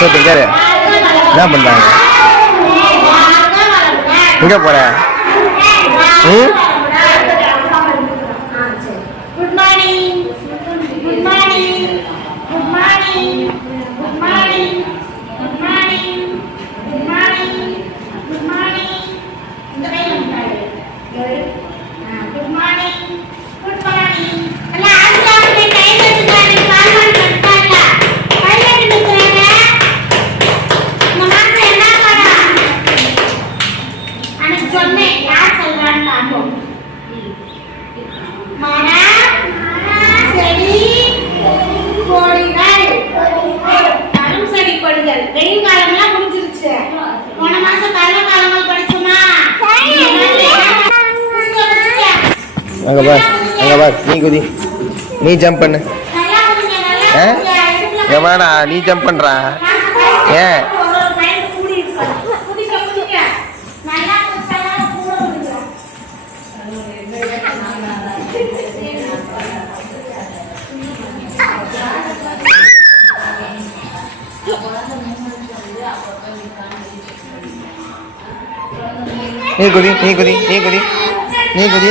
Super என்ன பண்ணுறாங்க எங்கே போகிற ம் வெயில் காலம்லாம் முடிஞ்சிருச்சு. போன மாசம் பருவ காலங்கள் படிச்சோமா? அங்க பார் நீ குதி நீ ஜம்ப் பண்ணு எவாடா நீ ஜம்ப் பண்றா ஏன் நீ குதி